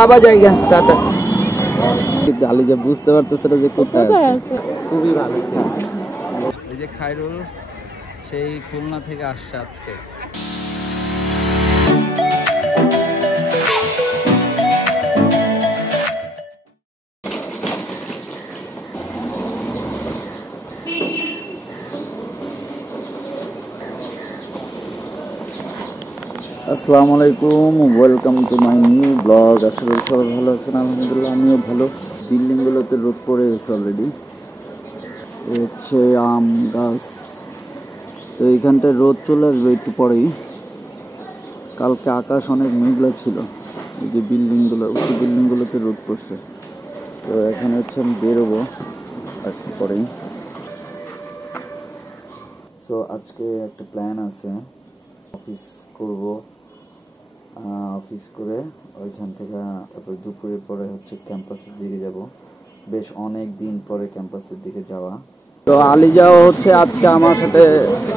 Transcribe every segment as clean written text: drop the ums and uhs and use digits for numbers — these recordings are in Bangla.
বাবা জায়গা টাটা। আলিজা বুঝতে পারতেছে না যে কোথায় আছে। খুবই ভালো ছিল। এই যে খায়রুল সেই খুলনা থেকে আসছে আজকে। আসসালামু আলাইকুম, welcome to my new blog. আসলে সবাই ভালো আছেন? আলহামদুলিল্লাহ আমিও ভালো। বিল্ডিংগুলোতে রোদ পড়ে গেছে অলরেডি। হচ্ছে আম গাছ, তো এইখানটায় রোদ চলে আসবে একটু পরেই। কালকে আকাশ অনেক মেঘলা ছিল, এই যে বিল্ডিংগুলো, উঁচু বিল্ডিংগুলোতে রোদ পড়ছে। তো এখন হচ্ছে আমি বেরোবো একটু পরেই। তো আজকে একটা প্ল্যান আছে, অফিস করব। অফিস করে ওইখান থেকে তারপর দুপুরের পরে হচ্ছে ক্যাম্পাসের দিকে যাব। বেশ অনেক দিন পরে ক্যাম্পাসের দিকে যাওয়া। তো আলিজাও হচ্ছে আজকে আমার সাথে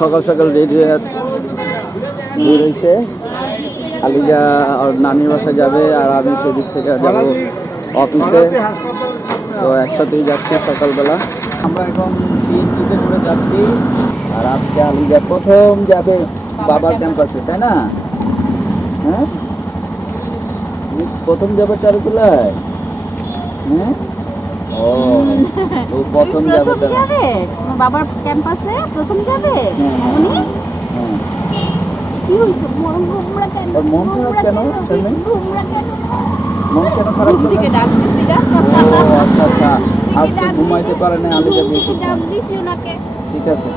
সকাল সকাল রেডি হয়েছে। আলিজা আর নানির বাসায় যাবে, আর আমি সেদিক থেকে যাব অফিসে। তো একসাথেই যাচ্ছি সকালবেলা। আমরা এখন সিএনজিতে করে যাচ্ছি। আর আজকে আলিজা প্রথম যাবে বাবার ক্যাম্পাসে, তাই না? হ্যাঁ, প্রথম যাবে চারুকলায়। হ্যাঁ, ও প্রথম যাবে বাবার ক্যাম্পাসে, প্রথম যাবে। উনি কি হইছে? মন খারাপ কেন? মন কেন খারাপ? থেকে ডাক দিছি না। আচ্ছা আচ্ছা, আজকে ঘুমাইতে পারে না আলিজা, বেশি ডাক দিছি ওনাকে। ঠিক আছে।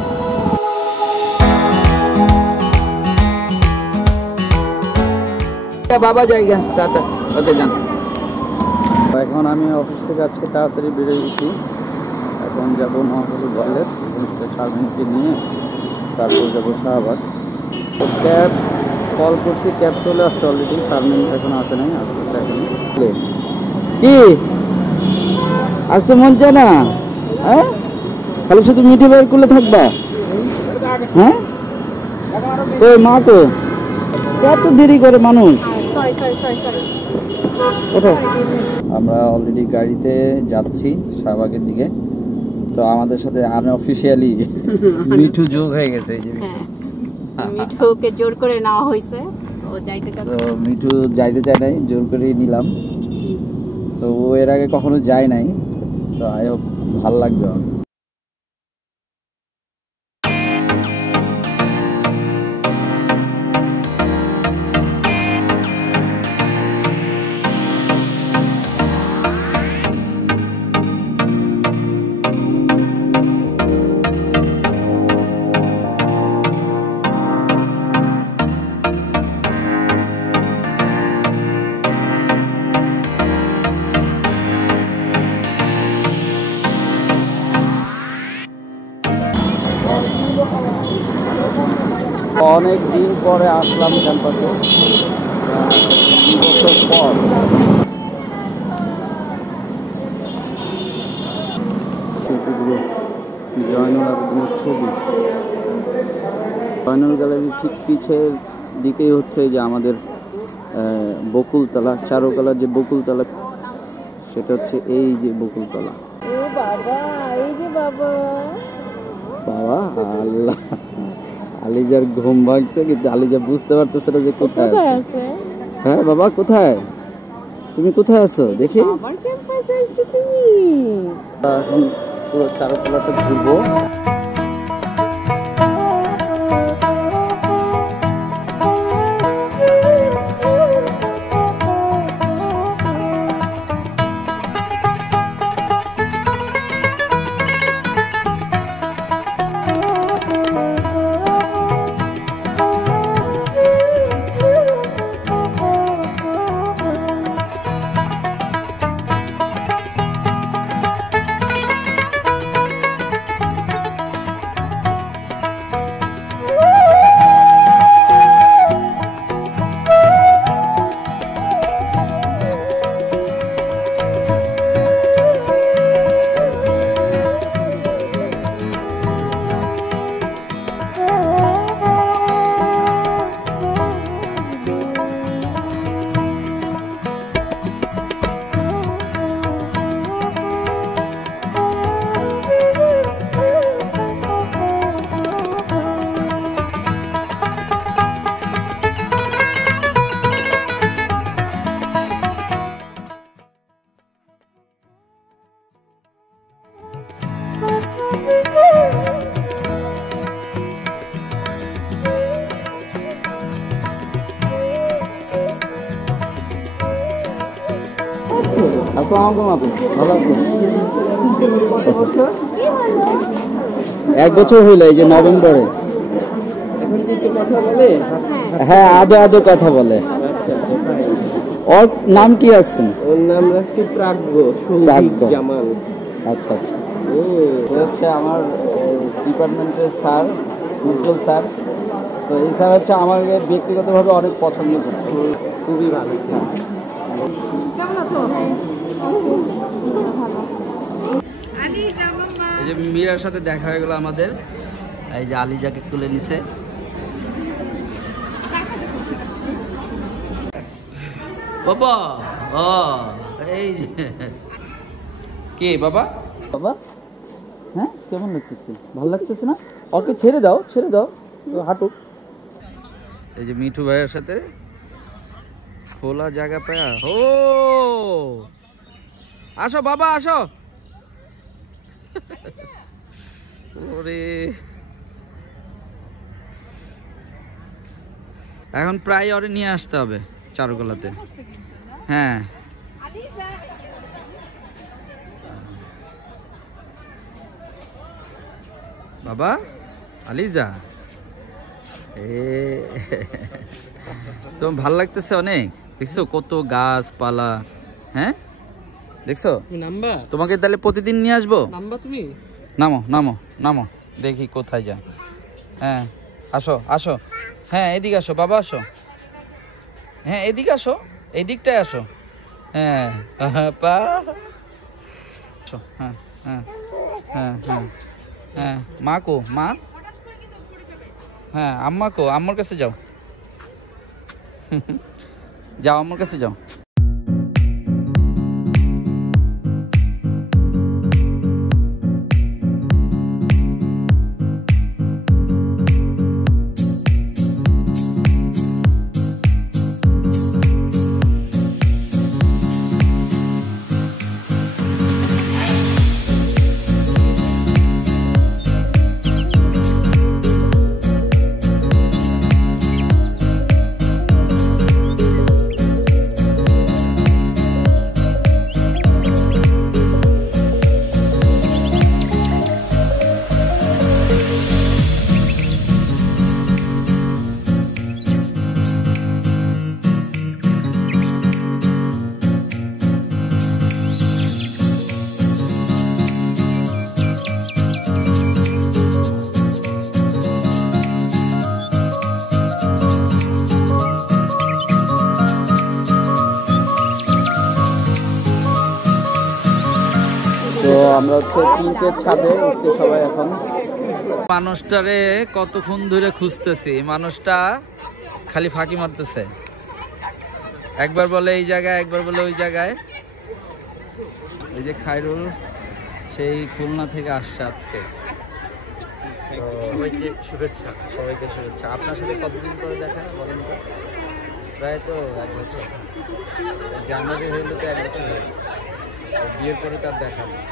বাবা জায়গা টাটা, ওতে যান। এখন আমি অফিস থেকে আজকে তাড়াতাড়ি বেরিয়ে গেছি। এখন যাবো মহাকালী কলেজ, শারমিনকে নিয়ে তারপর যাবো শাহবাগ। তো ক্যাব কল করছি, ক্যাব চলে আসছে অলরেডি। শারমিন এখন আসে নাই, আসতেছে এখন। কি আসতে মন চায় না? হ্যাঁ, খালি শুধু মিঠে বের করলে থাকবা? হ্যাঁ, ওই মা তো এত দেরি করে মানুষ। আমরা অলরেডি গাড়িতে যাচ্ছি শাহবাগের দিকে। তো আমাদের সাথে আনঅফিশিয়ালি মিঠু যোগ হয়ে গেছে। এই যে মিঠুকে জোর করে নেওয়া হয়েছে, ও যাইতে চায়। তো মিঠু যাইতে চায় নাই, জোর করেই নিলাম। তো ও এর আগে কখনো যায় নাই, তো আই হোপ ভালো লাগবে। অনেক দিন পরে আসলাম ক্যাম্পাসে, 2 বছর পর। শিল্পীগুলো জয়নুল আবেদিনের ছবি। জয়নুল গ্যালারির ঠিক পিছের দিকেই হচ্ছে যে আমাদের বকুলতলা, চারুকলার যে বকুলতলা, সেটা হচ্ছে এই যে বকুলতলা। বাবা, এই যে বাবা, বাবা আল্লাহ, আলিজার ঘুম ভাঙছে কিন্তু আলিজা বুঝতে পারতেছে না যে কোথায় আছে। হ্যাঁ বাবা, কোথায় তুমি? কোথায় আছো দেখি? বাবার ক্যাম্পাসে আসছো তুমি। এখন পুরো চারুকলাটা ঘুরবো। আসসালামু আলাইকুম আপু, ভালো আছেন? কি হলো? 1 বছর হইলো এই যে নভেম্বরে। হ্যাঁ, আদো আদো কথা বলে। ওর নাম কি রাখছেন? ওর নাম রাখছি প্রাগ্য, প্রাগ্য। জামাল। আচ্ছা আচ্ছা, হচ্ছে আমার ডিপার্টমেন্টের স্যার উজ্জ্বল স্যার। তো এই স্যার হচ্ছে আমাকে ব্যক্তিগতভাবে অনেক পছন্দ করতো, খুবই ভালো ছিল। কেমন আছো? এই যে মীরার সাথে দেখা হয়ে গেল আমাদের। এই যে আলিজাকে তুলে নিছে। বাবা, ও এই কে বাবা? বাবা হ্যাঁ, কেমন লাগতেছে? ভালো লাগতেছে না? ওকে ছেড়ে দাও, ছেড়ে দাও, হাঁটুক। এই যে মিঠু ভাইয়ের সাথে খোলা জায়গা পায়া। ও আসো বাবা, আসো। ওরে এখন প্রায় ওরে নিয়ে আসতে হবে চারুকলাতে। হ্যাঁ, বাবা আলিজা, তোমার ভাল লাগতেছে অনেক? দেখছো কত গাছপালা? হ্যাঁ দেখছো? নাম্বা তোমাকে তাহলে প্রতিদিন নিয়ে আসবো। নাম্বা তুমি নামো নামো নামো, দেখি কোথায় যায়। হ্যাঁ আসো আসো, হ্যাঁ এদিকে আসো বাবা, আসো। হ্যাঁ এদিকে আসো, এই দিকটায় আসো। হ্যাঁ পা আসো। হ্যাঁ হ্যাঁ হ্যাঁ হ্যাঁ হ্যাঁ, মা কো? মা? হ্যাঁ আম্মা কো? আম্মার কাছে যাও। যাও আম্মার কাছে যাও। তো আমরা হচ্ছে তিনটের ছাদে উঠছি সবাই এখন। মানুষটারে কতক্ষণ ধরে খুঁজতেছি, মানুষটা খালি ফাঁকি মারতেছে। একবার বলে এই জায়গায়, একবার বলে ওই জায়গায়। এই যে খায়রুল সেই খুলনা থেকে আসছে আজকে। সবাইকে শুভেচ্ছা, সবাইকে শুভেচ্ছা। আপনার সাথে কতদিন পরে দেখা বলেন তো? প্রায় তো 1 বছর, জানুয়ারি হইলে তো 1 বছর হয়। বিয়ের পরে তার দেখা নেই,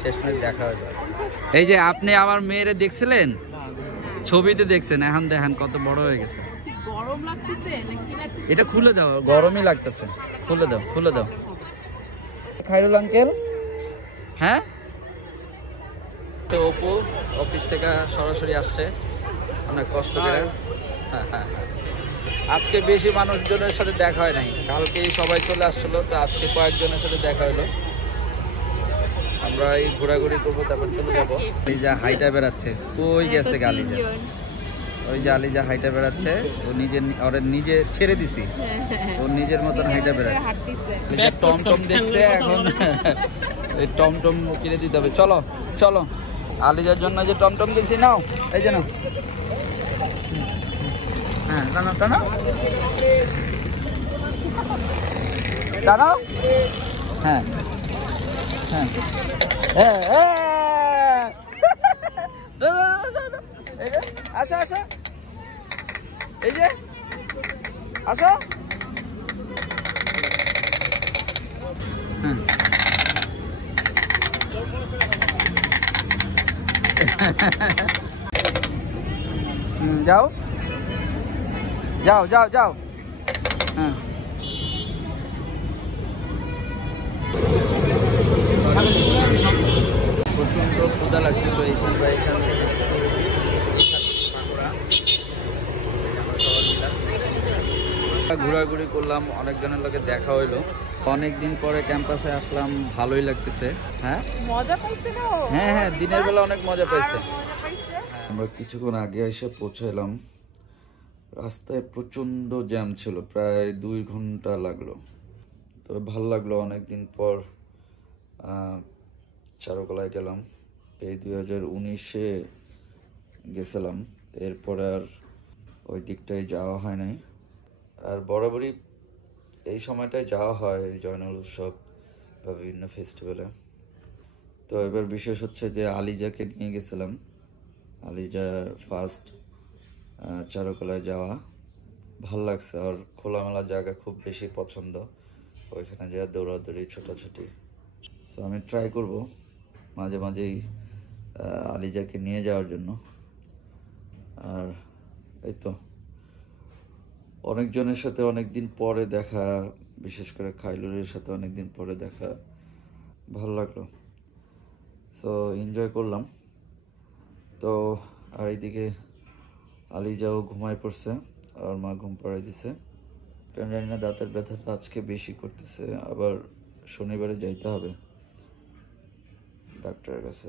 শেষমেশ দেখা হয়ে যায়। এই যে আপনি আমার মেয়েরে দেখছিলেন, ছবিতে দেখছেন, এখন দেখেন কত বড় হয়ে গেছে। গরম লাগতেছে নাকি লাগতেছে? এটা খুলে দাও, গরমই লাগতেছে। খুলে দাও, খুলে দাও। খায়রুল আঙ্কেল, হ্যাঁ তো অপু অফিস থেকে সরাসরি আসছে অনেক কষ্ট করে। আজকে বেশি মানুষজনের সাথে দেখা হয় নাই, কালকেই সবাই চলে আসছিল, তো আজকে কয়েকজনের সাথে দেখা হলো। আমরা এই ঘোরাঘুরি করবো, তারপর চলে যাবো। এই যে হাইটা বেড়াচ্ছে, কই গেছে আলিজা? ওই যে আলিজা হাইটা বেড়াচ্ছে, ও নিজে ছেড়ে দিছি, ওর নিজের মতন হাইটা বেড়াচ্ছে। টমটম দেখছে এখন, এই টমটম কিনে দিতে হবে। চলো চলো, আলিজার জন্য যে টমটম কিনছি, নাও এই যে নাও। হ্যাঁ টানো টানো টানো, হ্যাঁ হ্যাঁ আসো আসো, এই যে আসো। যাও যাও যাও যাও। হ্যাঁ ঘোরাঘুরি করলাম, অনেক জনের লোকে দেখা হইলো। অনেকদিন পরে ক্যাম্পাসে আসলাম, ভালোই লাগতেছে। হ্যাঁ মজা পাইছে না ও? হ্যাঁ হ্যাঁ, দিনের বেলা অনেক মজা পাইছে। আরো মজা পাইছে? আমরা কিছুক্ষণ আগে এসে পৌঁছাইলাম। রাস্তায় প্রচন্ড জ্যাম ছিল, প্রায় 2 ঘন্টা লাগলো। তবে ভালো লাগলো, অনেকদিন পর চারুকলায় গেলাম। এই 2019-এ গেছিলাম, এরপরে আর ওই দিকটায় যাওয়া হয় নাই। আর বরাবরই এই সময়টায় যাওয়া হয় জয়নুল উৎসব বা বিভিন্ন ফেস্টিভ্যালে। তো এবার বিশেষ হচ্ছে যে আলিজাকে নিয়ে গেছিলাম। আলিজার ফার্স্ট চারুকলায় যাওয়া, ভাল লাগছে। আর খোলামেলা জায়গা খুব বেশি পছন্দ, ওইখানে যা দৌড়াদৌড়ি ছোটাছুটি। তো আমি ট্রাই করব মাঝে মাঝেই আলিজাকে নিয়ে যাওয়ার জন্য। আর এই তো অনেকজনের সাথে অনেকদিন পরে দেখা, বিশেষ করে খাইলুরের সাথে অনেকদিন পরে দেখা, ভালো লাগলো। সো এনজয় করলাম। তো আর এইদিকে আলিজাও ঘুমায় পড়ছে, আর মা ঘুম পাড়াই দিছে। কারণ জানি না, দাঁতের ব্যথাটা আজকে বেশি করতেছে, আবার শনিবারে যাইতে হবে ডাক্তারের কাছে।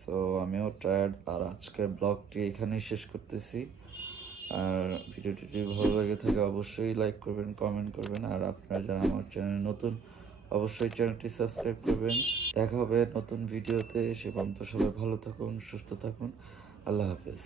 সো আমিও টায়ার্ড। আর আজকের ব্লগটি এখানেই শেষ করতেছি। আর ভিডিওটি যদি ভালো লেগে থাকে অবশ্যই লাইক করবেন, কমেন্ট করবেন। আর আপনারা যারা আমার চ্যানেলে নতুন, অবশ্যই চ্যানেলটি সাবস্ক্রাইব করবেন। দেখা হবে নতুন ভিডিওতে। সে পর্যন্ত সবাই ভালো থাকুন, সুস্থ থাকুন। আল্লাহ হাফেজ।